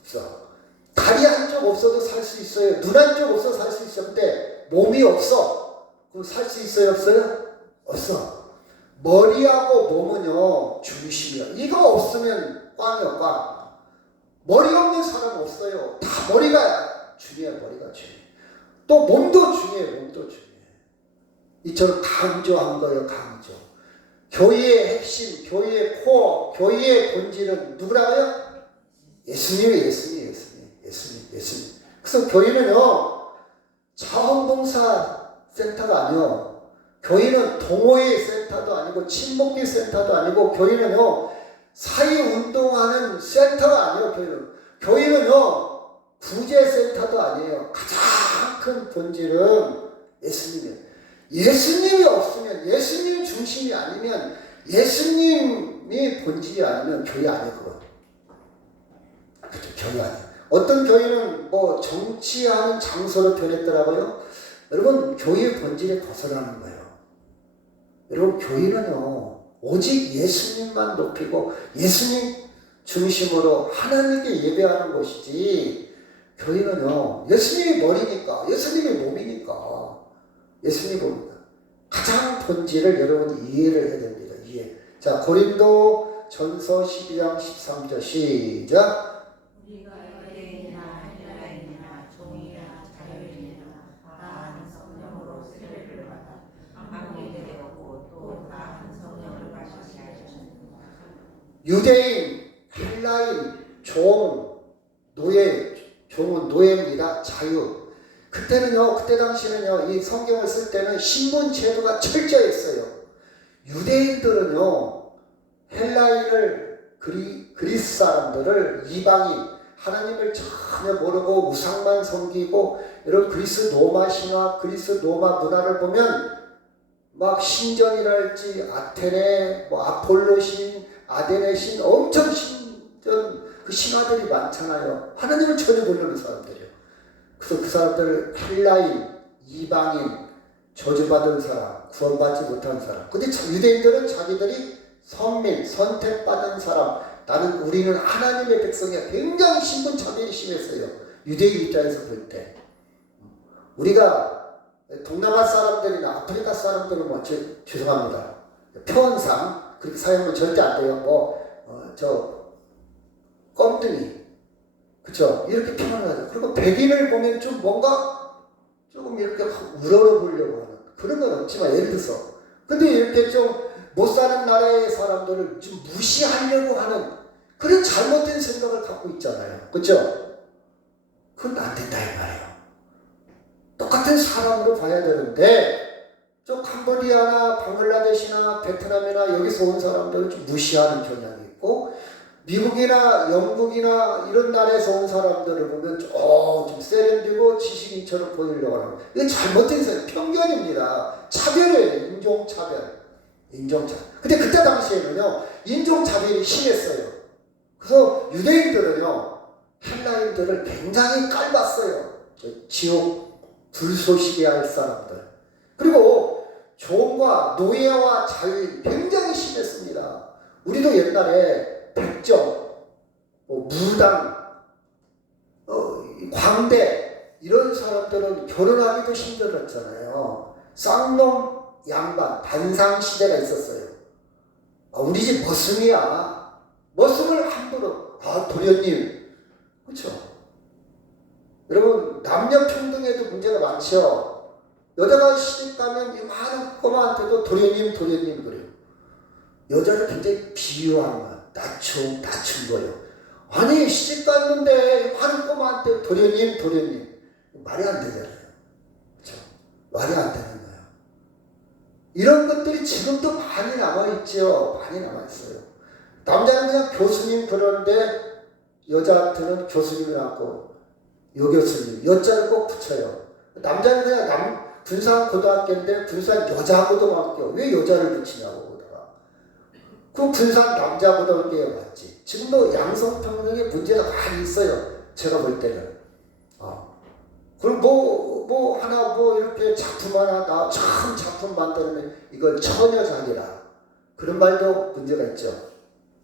없어. 다리 한쪽 없어도 살 수 있어요. 눈 한쪽 없어도 살 수 있어. 근데 몸이 없어. 그럼 살 수 있어요, 없어요? 없어. 머리하고 몸은요, 중심이야. 이거 없으면 꽝이야, 꽝. 머리 없는 사람 없어요. 다 머리가 중요해. 또 몸도 중요해. 이처럼 강조한 거예요. 강조. 교회의 핵심, 교회의 코어, 교회의 본질은 누구라고요? 예수님. 그래서 교회는요, 자원봉사 센터가 아니요. 교회는 동호회 센터도 아니고 친목회 센터도 아니고, 교회는요 사회운동하는 센터가 아니에요. 교회는요 구제센터도 아니에요. 가장 큰 본질은 예수님이에요. 예수님이 없으면, 예수님 중심이 아니면, 예수님이 본질이 아니면 교회 아니에요. 그건. 그렇죠. 교회 아니에요. 어떤 교회는 뭐 정치하는 장소로 변했더라고요. 여러분, 교회의 본질에 벗어나는 거예요. 여러분, 교회는요 오직 예수님만 높이고 예수님 중심으로 하나님께 예배하는 곳이지, 교회는요 예수님이 머리니까, 예수님이 몸이니까, 가장 본질을 여러분 이해를 해야 됩니다. 자, 고린도 전서 12장 13절 시작. 우리가 유대인이나 헬라인이나 종이나 자유인이나 다 한 성령으로 세례를 받아 한국이 되었고 또 다 한 성령을 마시게 하셨습니다. 유대인, 헬라인, 종은 노예입니다. 자유. 그때 당시는요, 이 성경을 쓸 때는 신분 제도가 철저했어요. 유대인들은요, 헬라인을, 그리스 사람들을, 이방인, 하나님을 전혀 모르고 우상만 섬기고, 여러분, 그리스 로마 신화, 그리스 로마 문화를 보면 막 신전이랄지 아테네, 뭐 아폴로 신, 아덴의 신 엄청 그 신하들이 많잖아요. 하나님을 전혀 모르는 사람들이에요. 그래서 그 사람들을 헬라인, 이방인, 저주받은 사람, 구원받지 못한 사람. 근데 유대인들은 자기들이 선민, 선택받은 사람, 우리는 하나님의 백성이야. 굉장히 신분차별이 심했어요. 유대인 입장에서 볼 때. 우리가 동남아 사람들이나 아프리카 사람들은 죄송합니다. 표현상 그렇게 사용하면 절대 안 돼요. 껌둥이. 그쵸? 이렇게 표현을 하죠. 그리고 백인을 보면 좀 뭔가 조금 이렇게 우러러보려고 하는 그런 건 없지만 예를 들어서. 근데 이렇게 좀 못 사는 나라의 사람들을 좀 무시하려고 하는 그런 잘못된 생각을 갖고 있잖아요. 그쵸? 그건 안 된다 이 말이에요. 똑같은 사람으로 봐야 되는데 좀 캄보디아나 방글라데시나 베트남이나 여기서 온 사람들을 좀 무시하는 경향이 있고 미국이나 영국이나 이런 나라에서 온 사람들을 보면 좀 세련되고 지식인처럼 보이려고 하는 이건 잘못된 생각, 편견입니다. 차별이에요. 인종차별. 근데 그때 당시에는요 인종차별이 심했어요. 그래서 유대인들은요 헬라인들을 굉장히 깔봤어요. 지옥 불쏘시게 할 사람들. 그리고 종과 노예와 자유인 굉장히 심했습니다. 우리도 옛날에 백정, 무당, 광대 이런 사람들은 결혼하기도 힘들었잖아요. 쌍놈 양반 반상 시대가 있었어요. 우리 집 머슴이야. 머슴을 함부로 도련님. 그렇죠? 여러분 남녀 평등에도 문제가 많죠. 여자가 시집 가면 이 많은 꼬마한테도 도련님 그래요. 여자를 굉장히 비유하는 거야. 낮춘 거예요. 아니 시집 갔는데 많은 꼬마한테 도련님 말이 안 되잖아요. 그렇죠? 말이 안 되는 거예요. 이런 것들이 지금도 많이 남아있죠. 많이 남아있어요. 남자는 그냥 교수님 그러는데 여자한테는 교수님이라고 요 교수님 여자를 꼭 붙여요. 남자는 그냥 군산 고등학교인데 군산 여자고등학교 왜 여자를 붙이냐고 보다가 그 군산 남자고등학교에 왔지. 지금도 양성평등에 문제가 많이 있어요. 제가 볼 때는. 그럼 하나 이렇게 작품 하나 참 작품 만들면 이걸 처녀작이라 그런 말도 문제가 있죠.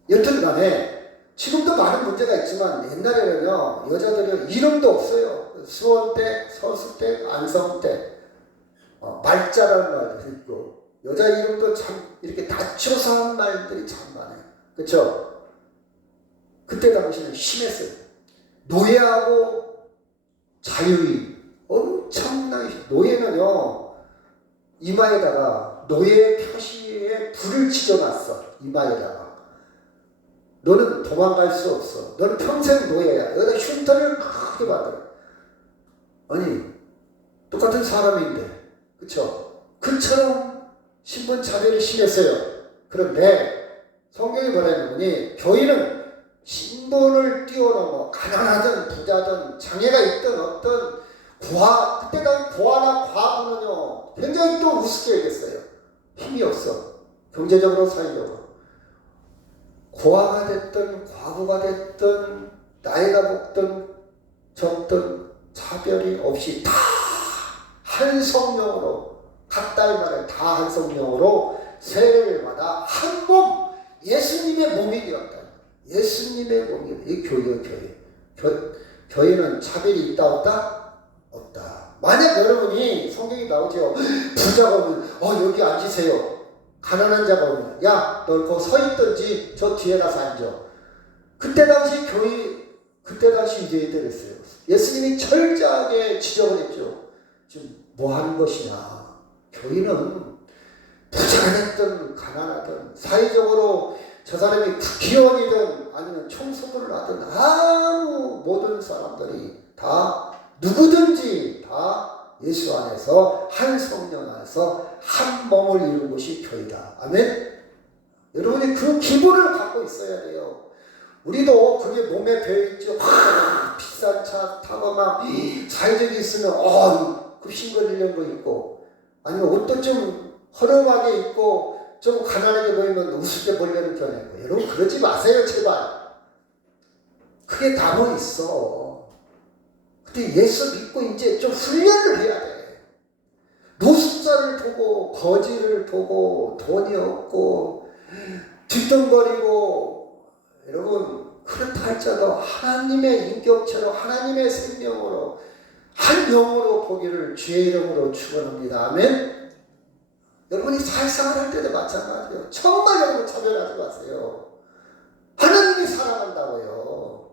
여튼 간에 지금도 많은 문제가 있지만 옛날에는요 여자들은 이름도 없어요. 수원댁, 서수댁, 안성댁 말자라는 말도 있고 여자 이름도 참 이렇게 낮춰서 한 말들이 참 많아요. 그렇죠? 그때 당시는 심했어요. 노예하고 자유인 엄청나게 노예는요 이마에다가 노예 표시에 불을 지져놨어. 이마에다가 너는 도망갈 수 없어. 너는 평생 노예야. 여기다 흉터를 크게 만들어. 아니 똑같은 사람인데 그쵸? 그처럼 신분차별이 심했어요. 그런데 성경이 말하는 교인은 신분을 뛰어넘어 가난하든 부자든 장애가 있든 어떤 그때 당시 고아나 과부는요 굉장히 또 우습게 얘기했어요. 힘이 없어. 경제적으로 사회적으로. 고아가 됐든 과부가 됐든 나이가 먹든 적든 차별이 없이 다 한 성령으로 같다 이 말이에요. 다 한 성령으로 세례를 받아 한 몸 예수님의 몸이 되었다. 예수님의 몸이 이 교회예요. 교회는 차별이 있다 없다? 없다. 만약 여러분이 성경이 나오죠. 부자가 오면 여기 앉으세요. 가난한 자가 오면 야 너 거기 서 있든지 저 뒤에 가서 앉아. 그때 당시 유대인들이 했어요. 예수님이 철저하게 지적을 했죠. 지금 뭐 하는 것이냐. 교인은 부자가 됐든 가난하든 사회적으로 저 사람이 국회의원이든 아니면 총수를 하든 모든 사람들이 다 누구든지 다 예수 안에서 한 성령 안에서 한 몸을 이루는 것이 교회다. 아멘. 여러분이 그 기분을 갖고 있어야 돼요. 우리도 그게 몸에 배어있죠. 비싼 차 타고 막 사회적이 있으면 급신거리는 거 있고 아니면 옷도 좀 허름하게 입고 좀 가난하게 보이면 우습게 보려는 경향이 있고 여러분 그러지 마세요 제발. 그게 남아 있어. 근데 예수 믿고 이제 좀 훈련을 해야 돼. 노숙자를 보고 거지를 보고 돈이 없고 뒷동거리고 여러분 그렇다 할지라도 하나님의 인격체로 하나님의 생명으로 한 영으로 보기를 주의 이름으로 축원합니다. 아멘. 여러분이 사회생활 할 때도 마찬가지예요. 정말 여러분 차별하지 마세요. 하나님이 사랑한다고요.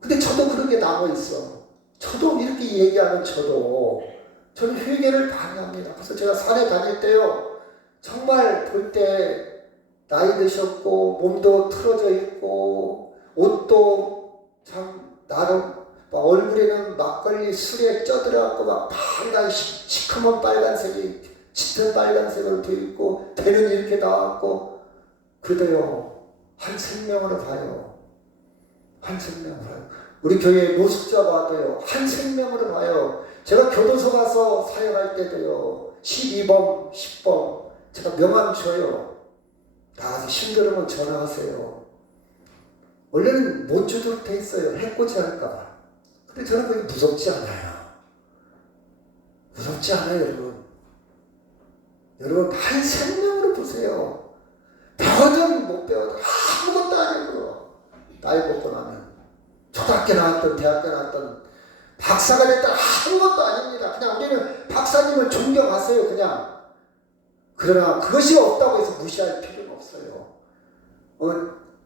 근데 저도 그런 게 남아있어. 저도 이렇게 얘기하는 저는 회개를 많이 합니다. 그래서 제가 산에 다닐 때요. 정말 볼 때 나이 드셨고 몸도 틀어져 있고 옷도 참 나름 얼굴에는 막걸리 술에 쪄들어갖고 막 빨간 시커먼 빨간색이 짙은 빨간색으로 돼 있고 배는 이렇게 나왔고 그래도요 한 생명으로 봐요. 한 생명으로 봐요. 우리 교회 노숙자 봐도요 한 생명으로 봐요. 제가 교도소 가서 사역할 때도요 12범 10범 제가 명함 줘요. 나가서 힘들으면 전화하세요. 원래는 못 주도록 돼 있어요. 해코지 할까봐. 근데 저는 그게 무섭지 않아요. 무섭지 않아요 여러분. 여러분 한 생명으로 보세요. 배워든 못 배워든 아무것도 아니고 나이 먹고 나면 초등학교 나왔던 대학교 나왔던 박사가 됐던 아무것도 아닙니다. 그냥 우리는 박사님을 존경하세요 그냥. 그러나 그것이 없다고 해서 무시할 필요는 없어요.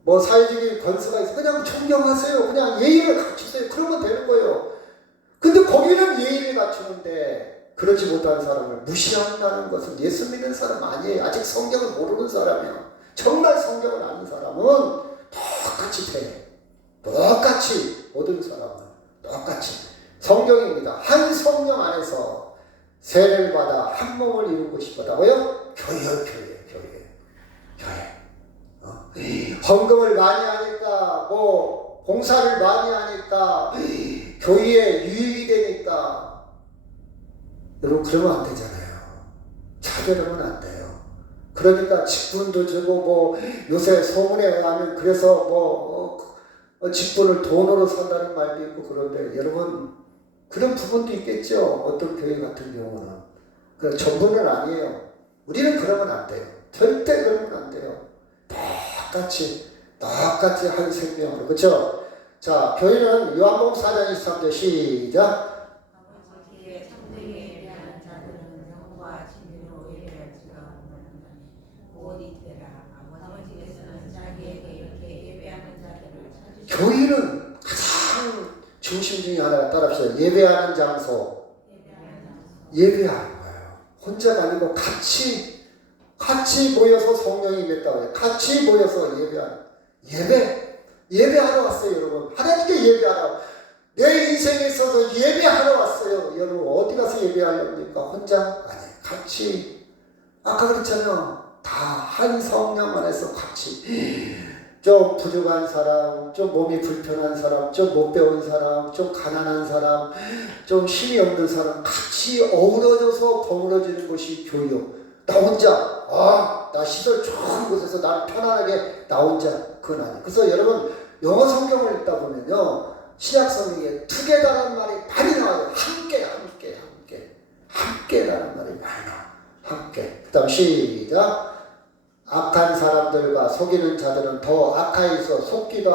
뭐 사회적인 권수가 있어 그냥 존경하세요. 그냥 예의를 갖추세요. 그러면 되는 거예요. 근데 거기는 예의를 갖추는데 그러지 못하는 사람을 무시한다는 것은 예수 믿는 사람 아니에요. 아직 성경을 모르는 사람이에요. 정말 성경을 아는 사람은 똑같이 돼. 똑같이 모든 사람은 똑같이 성경입니다. 한 성령 안에서 세례를 받아 한 몸을 이룬 것이 뭐다고요? 교회. 헌금을 많이 하니까 뭐 봉사를 많이 하니까 교회에 유익이 되니까 여러분 그러면 안 되잖아요. 차별하면 안 돼요. 그러니까 직분도 주고 뭐 요새 소문에 의하면 그래서 직분을 돈으로 산다는 말도 있고 그런데 여러분 그런 부분도 있겠죠. 어떤 교회 같은 경우는 그 전부는 아니에요. 우리는 그러면 안 돼요. 절대 그러면 안 돼요. 똑같이 한 생명으로 그렇죠? 자 교회는 요한복음 4장 23절 시작. 아버지께 참되게 예배하는 자들은 성과 진리로 예배할지가 곧 이때라. 아버지께서는 자기에게 이렇게 예배하는 자들을 찾으시고 교회는 가장 중심 중에 하나가 따라합시다. 예배하는 장소. 예배하는 거예요. 혼자가 아니고 같이 모여서 성령이 임했다고 해요. 같이 모여서 예배하러 왔어요 여러분. 하나님께 예배하러 내 인생에 있어서 예배하러 왔어요. 여러분 어디 가서 예배하렵니까? 혼자? 아니 같이. 아까 그랬잖아요. 다 한 성령 안에서 같이 좀 부족한 사람, 좀 몸이 불편한 사람, 좀 못 배운 사람, 좀 가난한 사람, 좀 힘이 없는 사람 같이 어우러져서 버무러지는 것이 교회요. 나 혼자 나 시설 좋은 곳에서 난 편안하게 나 혼자 그건 아니에요. 그래서 여러분 영어 성경을 읽다 보면요 신약 성경에 투게더라는 말이 많이 나와요. 함께라는 말이 많이 나와요. 함께. 그 다음 시작. 악한 사람들과 속이는 자들은 더 악하여서 속기도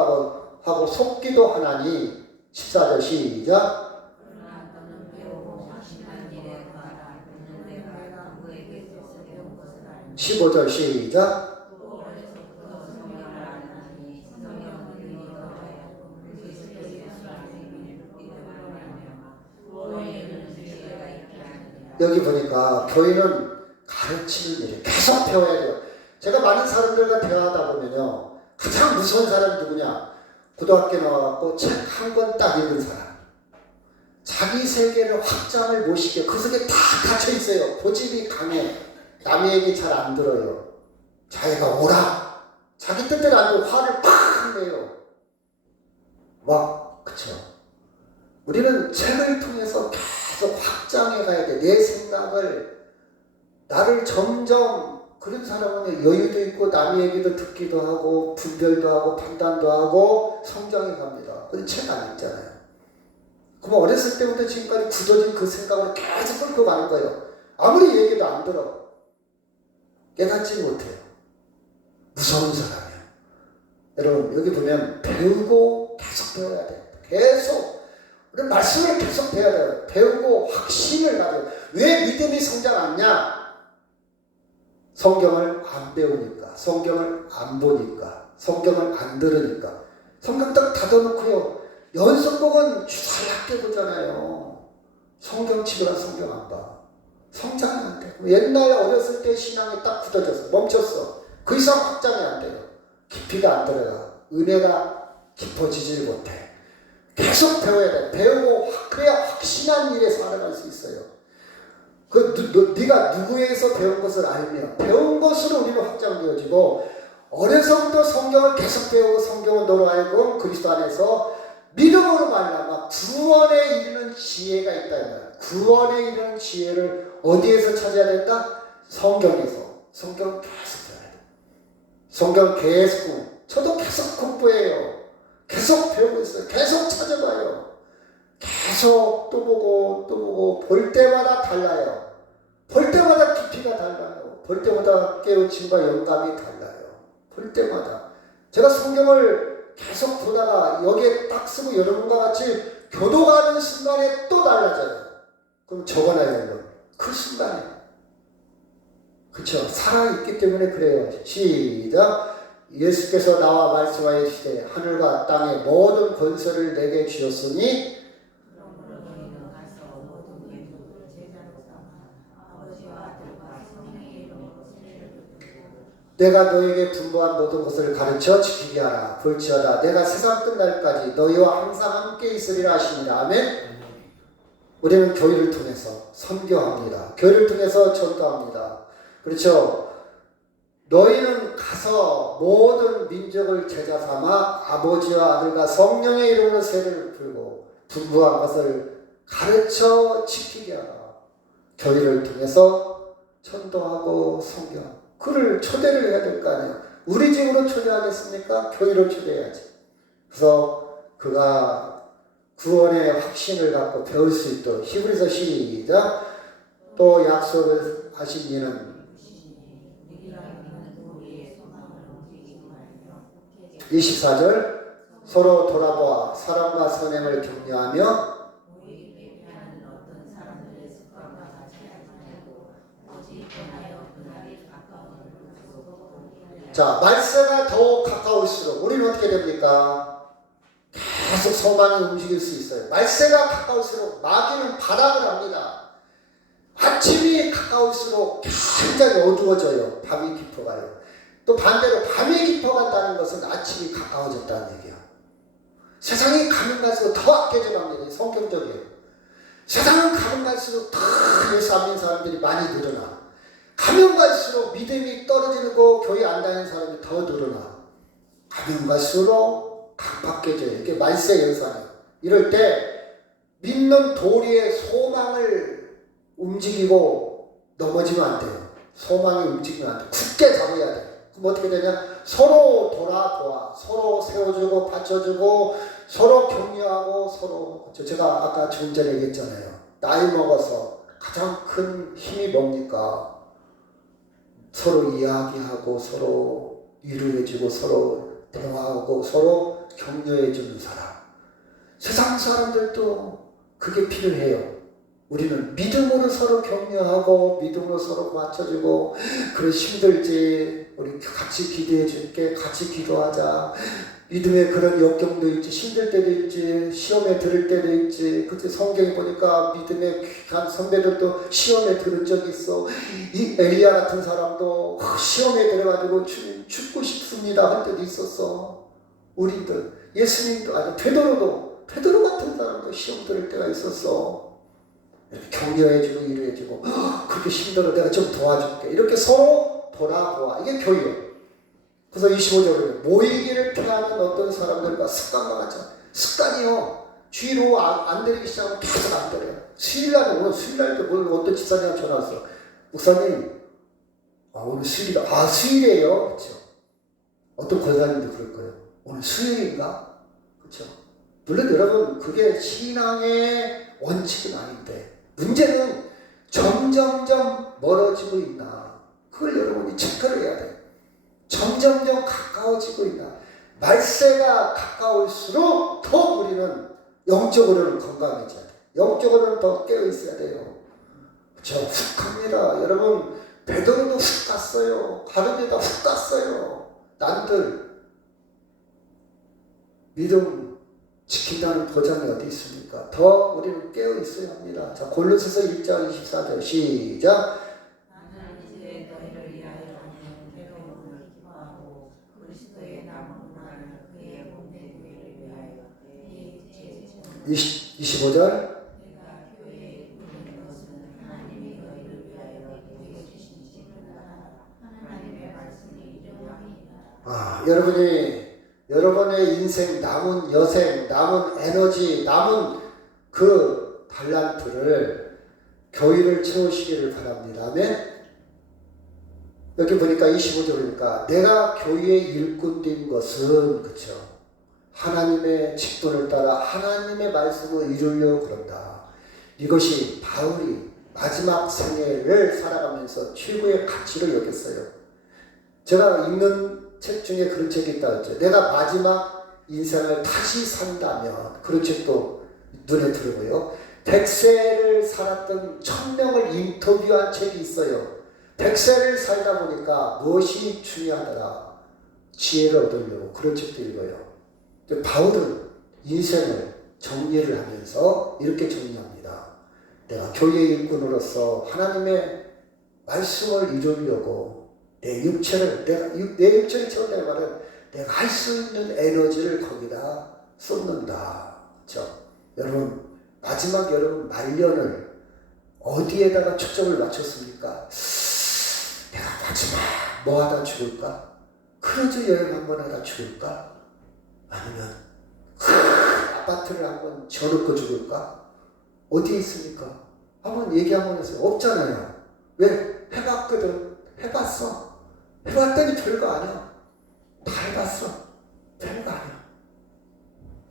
하고 속기도 하나니 14절 시작. 그러나 너는 배우고 확신한 일에 가라. 너는 내가 그에게서 배운 것을 알고 15절 시작. 또 어려서부터 성령을 알았나니 성령은 너희가 그리스도의 예수라는 믿음으로 말미암아 너희에게는 지혜가 있게 하느니라. 여기 보니까 교회는 가르치는 일이 계속 배워야 돼요. 제가 많은 사람들과 대화하다 보면요 가장 무서운 사람이 누구냐? 고등학교 나와갖고 책 한 권 딱 읽은 사람. 자기 세계를 확장을 못 시켜. 그 속에 다 갇혀 있어요. 고집이 강해. 남의 얘기 잘 안 들어요. 자기가 오라. 자기 뜻대로 안 되고 화를 팍 내요. 그쵸. 우리는 책을 통해서 계속 확장해 가야 돼. 내 생각을 나를 점점 그런 사람은 여유도 있고 남의 얘기도 듣기도 하고 분별도 하고 판단도 하고 성장해 갑니다. 근데 책 안 읽잖아요. 그럼 어렸을 때부터 지금까지 굳어진 그 생각으로 계속 끌고 가는 거예요. 아무리 얘기도 안 들어. 깨닫지 못해요. 무서운 사람이에요. 여러분 여기 보면 배우고 계속 배워야 돼요. 계속. 우리 말씀을 계속 배워야 돼요. 배우고 확신을 가져요. 왜 믿음이 성장 않냐? 성경을 안 배우니까, 성경을 안 보니까, 성경을 안 들으니까. 성경 딱 닫아놓고요. 연속곡은 주사롭게 보잖아요. 성경 치고라 성경 안 봐. 성장이 안 돼. 옛날에 어렸을 때 신앙이 딱 굳어졌어. 멈췄어. 그 이상 확장이 안 돼요. 깊이가 안 들어가. 은혜가 깊어지질 못해. 계속 배워야 돼. 배우고 그래야 확신한 일에 살아갈 수 있어요. 네가 누구에게서 배운 것을 알면 배운 것으로 우리는 확장되어지고 어려서부터 성경을 계속 배우고 성경을 너로 알고 그리스도 안에서 믿음으로 말미암아 구원에 이르는 지혜가 있다. 구원에 이르는 지혜를 어디에서 찾아야 된다? 성경에서. 성경 계속 배워야 돼. 성경 계속. 저도 계속 공부해요. 계속 배우고 있어요. 계속 찾아봐요. 계속 또 보고 볼 때마다 달라요. 볼 때마다 깊이가 달라요. 볼 때마다 깨우침과 영감이 달라요. 볼 때마다. 제가 성경을 계속 보다가 여기에 딱 쓰고 여러분과 같이 교도가는 순간에 또 달라져요. 그럼 적어놔요. 이거. 그 순간에. 그쵸? 살아있기 때문에 그래요. 시작. 예수께서 나와 말씀하시되 하늘과 땅의 모든 권세를 내게 주셨으니 그러므로 너희는 가서 모든 민족을 제자로 삼아 아버지와 아들과 성령의 이름으로 세례를 받고 내가 너에게 분부한 모든 것을 가르쳐 지키게 하라. 볼지어다 내가 세상 끝날까지 너희와 항상 함께 있으리라 하십니다. 아멘. 우리는 교회를 통해서 선교합니다. 교회를 통해서 전도합니다. 그렇죠? 너희는 가서 모든 민족을 제자 삼아 아버지와 아들과 성령의 이름으로 세례를 풀고 분부한 것을 가르쳐 지키게 하라. 교회를 통해서 전도하고 선교하고 그를 초대를 해야 될 거 아니에요. 우리 집으로 초대하겠습니까? 교회로 초대해야지. 그래서 그가 구원의 확신을 갖고 배울 수 있도록 히브리서 시작. 또 약속을 하신 이는 24절 서로 돌아보아 사랑과 선행을 격려하며 자 말세가 더 가까울수록 우리는 어떻게 됩니까? 계속 소망이 움직일 수 있어요. 말세가 가까울수록 마귀는 발악을 합니다. 아침이 가까울수록 굉장히 어두워져요. 밤이 깊어가요. 또 반대로 밤이 깊어간다는 것은 아침이 가까워졌다는 얘기야. 세상이 가면 갈수록 더 악해져 갑니다. 성경적이에요. 세상은 가면 갈수록 더 예수 안 믿는 사람들이 많이 늘어나. 가면 갈수록 믿음이 떨어지고 교회 안 다니는 사람이 더 늘어나. 가면 갈수록 각박해져요. 이게 말세 현상이에요. 이럴 때 믿는 도리의 소망을 움직이고 넘어지면 안 돼요. 소망이 움직이면 안 돼요. 굳게 잡아야 돼요. 그럼 어떻게 되냐? 서로 돌아보아, 서로 세워주고 받쳐주고 서로 격려하고 서로 제가 아까 좀 전에 얘기했잖아요. 나이 먹어서 가장 큰 힘이 뭡니까? 서로 이야기하고 서로 위로해주고 서로 대화하고 서로 격려해주는 사람. 세상 사람들도 그게 필요해요. 우리는 믿음으로 서로 격려하고 믿음으로 서로 맞춰주고 그래 힘들지 우리 같이 기도해 줄게 같이 기도하자. 믿음의 그런 역경도 있지 힘들 때도 있지 시험에 들을 때도 있지. 그때 성경에 보니까 믿음의 귀한 선배들도 시험에 들은 적이 있어. 이 엘리야 같은 사람도 시험에 들어가지고 주님 죽고 싶습니다 할 때도 있었어. 우리들 예수님도 아니 베드로 같은 사람도 시험 들을 때가 있었어. 격려해주고 위로해주고 그렇게 힘들어 내가 좀 도와줄게 이렇게 서로 돌아보아. 이게 교회예요. 그래서 25절에 모이기를 피하는 어떤 사람들과 습관과 같이 습관이요. 주의로 안 들이기 시작하면 계속 안 들어요. 수요일날에 오늘 수요일날 때 어떤 집사님한테 전화 왔어. 목사님 오늘 수요일이다. 수요일이에요. 그렇죠. 어떤 권사님도 그럴 거예요. 오늘 수요일인가? 그렇죠. 물론 여러분 그게 신앙의 원칙은 아닌데 문제는 점점점 멀어지고 있나. 그걸 여러분이 체크를 해야 돼요. 점점점 가까워지고 있나. 말세가 가까울수록 더 우리는 영적으로는 건강해져야 돼요. 영적으로는 더 깨어있어야 돼요. 그렇죠. 훅 갑니다. 여러분 베드로도 훅 갔어요. 가룟유다 훅 갔어요. 남들 믿음 지킨다는 보장이 어디 있습니까? 더 우리는 깨어있어야 합니다. 자, 골로새서 1장 24절 시작. 나는 이제 너희를 위하여 괴로움을 기뻐하고 그리스도의 남은 문화를 그의 몸된 교회를 위하여 내 제 25절. 내가 교회에 이르는 것은 하나님이 너희를 위하여 내게 주신 직분을 하라. 하나님의 말씀이 이루어지니라. 여러분의 인생 남은 여생, 남은 에너지, 남은 그 달란트를 교회를 채우시기를 바랍니다. 아멘. 여기 보니까 25절이니까 내가 교회의 일꾼 된 것은 그렇죠. 하나님의 직분을 따라 하나님의 말씀을 이루려고 그런다. 이것이 바울이 마지막 생애를 살아가면서 최고의 가치로 여겼어요. 제가 읽는 책 중에 그런 책이 있다 했죠. 내가 마지막 인생을 다시 산다면 그런 책도 눈에 들어오고요. 100세를 살았던 1000명을 인터뷰한 책이 있어요. 100세를 살다 보니까 무엇이 중요하더라. 지혜를 얻으려고 그런 책도 읽어요. 바울은 인생을 정리를 하면서 이렇게 정리합니다. 내가 교회의 일꾼으로서 하나님의 말씀을 이루려고 내 육체를 채운다는 말은 내가 할 수 있는 에너지를 거기다 쏟는다. 그렇죠? 여러분 마지막 여러분 말년을 어디에다가 초점을 맞췄습니까? 내가 마지막 뭐 하다 죽을까? 크루즈 여행 한번 하다 죽을까? 아니면 아파트를 한번 져놓고 죽을까? 어디에 있습니까? 한번 얘기 한번 해서 없잖아요. 왜? 해봤거든. 해봤어. 해봤더니 별거 아니야. 다 해봤어. 별거 아니야.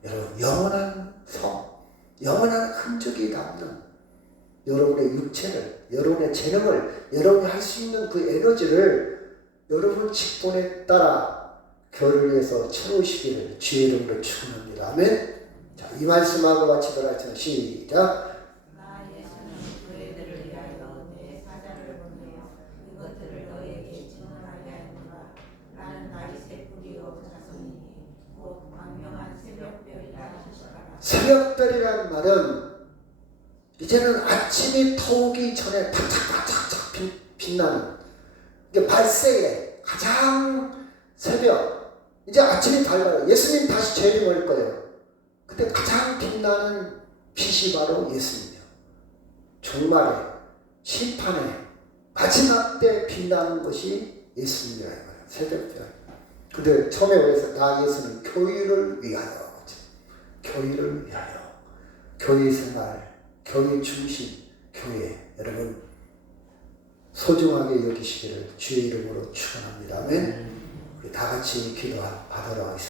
여러분 영원한 영원한 흔적이 남는 여러분의 육체를, 여러분의 재능을, 여러분이 할 수 있는 그 에너지를 여러분 직분에 따라 교회를 위해서 채우시기를 주의 이름으로 축원합니다. 아멘. 자, 이 말씀하고 마치도록 하겠습니다. 시작. 나 예수는 교회들을 위하여 내 사자를 보내어 이것들을 너희에게 증언하게 하노라. 나는 다윗의 뿌리요 자손이니 곧 광명한 새벽별이라 하시더라. 새벽별이라는 말은 이제는 아침이 터오기 전에 바짝바짝 빛나는 이게 발세에 가장 새벽 이제 아침이 밝아요. 예수님 다시 재림할 거예요. 그때 가장 빛나는 빛이 바로 예수님이요. 종말에 심판에 마지막 때 빛나는 것이 예수님이라는 거예요. 새벽별. 근데 처음에 그래서 나 예수는 교회를 위하여 교회를 위하여 교회 생활 교회 중심 교회 여러분 소중하게 여기시기를 주의 이름으로 축원합니다. 아멘. 우리 다 같이 기도하도록 하겠습니다.